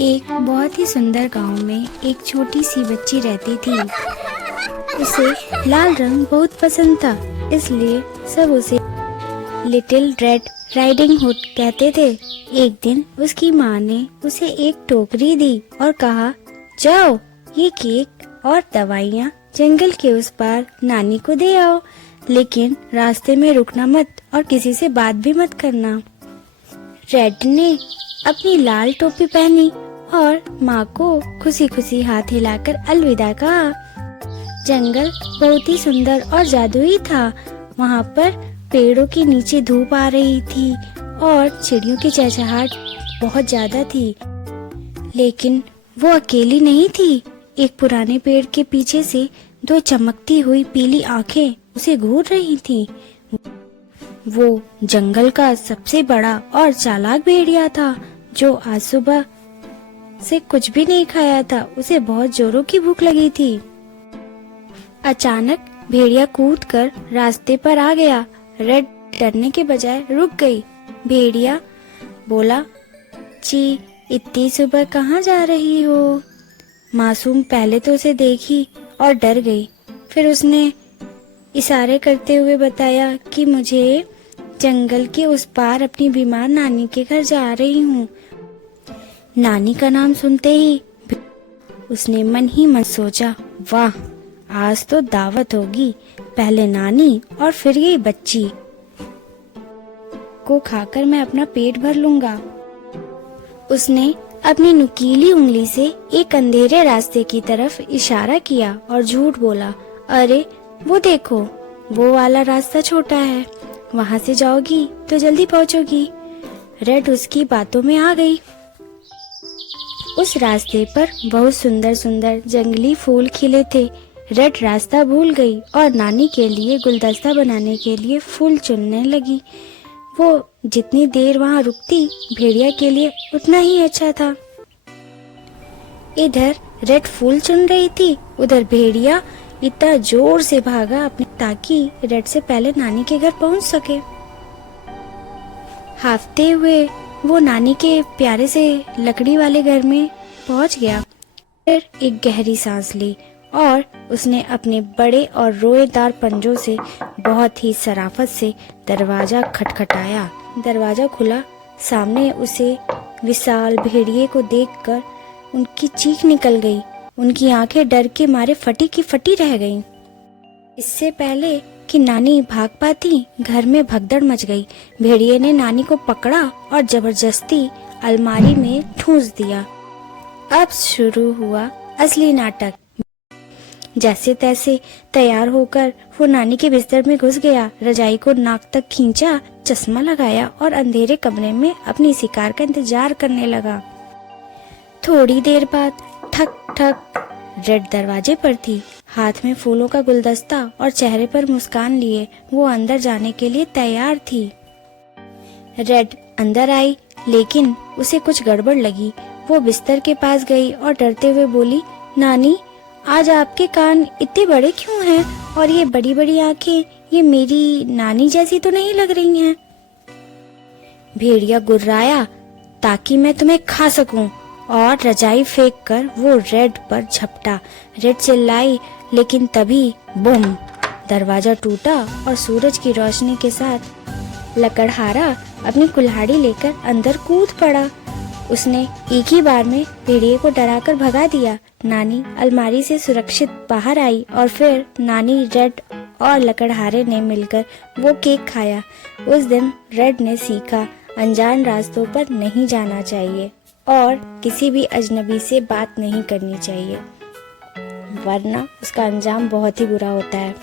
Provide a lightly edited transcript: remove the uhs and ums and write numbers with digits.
एक बहुत ही सुंदर गांव में एक छोटी सी बच्ची रहती थी। उसे लाल रंग बहुत पसंद था, इसलिए सब उसे लिटिल रेड राइडिंग हुड कहते थे। एक दिन उसकी माँ ने उसे एक टोकरी दी और कहा, जाओ ये केक और दवाइयाँ जंगल के उस पार नानी को दे आओ, लेकिन रास्ते में रुकना मत और किसी से बात भी मत करना। रेड ने अपनी लाल टोपी पहनी और माँ को खुशी खुशी हाथ हिलाकर अलविदा कहा। जंगल बहुत ही सुंदर और जादुई था। वहाँ पर पेड़ों के नीचे धूप आ रही थी और चिड़ियों की चहचहाहट बहुत ज्यादा थी, लेकिन वो अकेली नहीं थी। एक पुराने पेड़ के पीछे से दो चमकती हुई पीली आंखें उसे घूर रही थीं। वो जंगल का सबसे बड़ा और चालाक भेड़िया था, जो आज सुबह से कुछ भी नहीं खाया था। उसे बहुत जोरों की भूख लगी थी। अचानक भेड़िया कूदकर रास्ते पर आ गया। रेड डरने के बजाय रुक गई। भेड़िया बोला, जी इतनी सुबह कहाँ जा रही हो? मासूम पहले तो उसे देखी और डर गई। फिर उसने इशारे करते हुए बताया कि मुझे जंगल के उस पार अपनी बीमार नानी के घर जा रही हूँ। नानी का नाम सुनते ही उसने मन ही मन सोचा, वाह आज तो दावत होगी। पहले नानी और फिर ये बच्ची को खाकर मैं अपना पेट भर लूंगा। उसने अपनी नुकीली उंगली से एक अंधेरे रास्ते की तरफ इशारा किया और झूठ बोला, अरे वो देखो, वो वाला रास्ता छोटा है, वहाँ से जाओगी तो जल्दी पहुँचोगी। रेड उसकी बातों में आ गई। उस रास्ते पर बहुत सुंदर सुंदर जंगली फूल खिले थे। रेड रास्ता भूल गई और नानी के लिए गुलदस्ता बनाने के लिए फूल चुनने लगी। वो जितनी देर वहाँ रुकती, भेड़िया के लिए उतना ही अच्छा था। इधर रेड फूल चुन रही थी, उधर भेड़िया इतना जोर से भागा अपने ताकि रेड से पहले नानी के घर पहुँच सके। हांफते हुए वो नानी के प्यारे से लकड़ी वाले घर में पहुंच गया। फिर एक गहरी सांस ली और उसने अपने बड़े और रोएदार पंजों से बहुत ही शराफत से दरवाजा खटखटाया। दरवाजा खुला। सामने उसे विशाल भेड़िए को देखकर उनकी चीख निकल गई। उनकी आंखें डर के मारे फटी की फटी रह गईं। इससे पहले कि नानी भाग पाती, घर में भगदड़ मच गई। भेड़िए ने नानी को पकड़ा और जबरदस्ती अलमारी में ठूंस दिया। अब शुरू हुआ असली नाटक। जैसे तैसे तैयार होकर वो नानी के बिस्तर में घुस गया, रजाई को नाक तक खींचा, चश्मा लगाया और अंधेरे कमरे में अपनी शिकार का इंतजार करने लगा। थोड़ी देर बाद ठक ठक रेड दरवाजे पर थी, हाथ में फूलों का गुलदस्ता और चेहरे पर मुस्कान लिए वो अंदर जाने के लिए तैयार थी। रेड अंदर आई, लेकिन उसे कुछ गड़बड़ लगी। वो बिस्तर के पास गई और डरते हुए बोली, नानी आज आपके कान इतने बड़े क्यों हैं और ये बड़ी बड़ी आंखें, ये मेरी नानी जैसी तो नहीं लग रही हैं। भेड़िया गुर्राया, ताकि मैं तुम्हें खा सकूं, और रजाई फेंक कर वो रेड पर झपटा। रेड चिल्लाई, लेकिन तभी बूम, दरवाजा टूटा और सूरज की रोशनी के साथ लकड़हारा अपनी कुल्हाड़ी लेकर अंदर कूद पड़ा। उसने एक ही बार में भेड़िए को डराकर भगा दिया। नानी अलमारी से सुरक्षित बाहर आई और फिर नानी, रेड और लकड़हारे ने मिलकर वो केक खाया। उस दिन रेड ने सीखा, अनजान रास्तों पर नहीं जाना चाहिए और किसी भी अजनबी से बात नहीं करनी चाहिए, वरना उसका अंजाम बहुत ही बुरा होता है।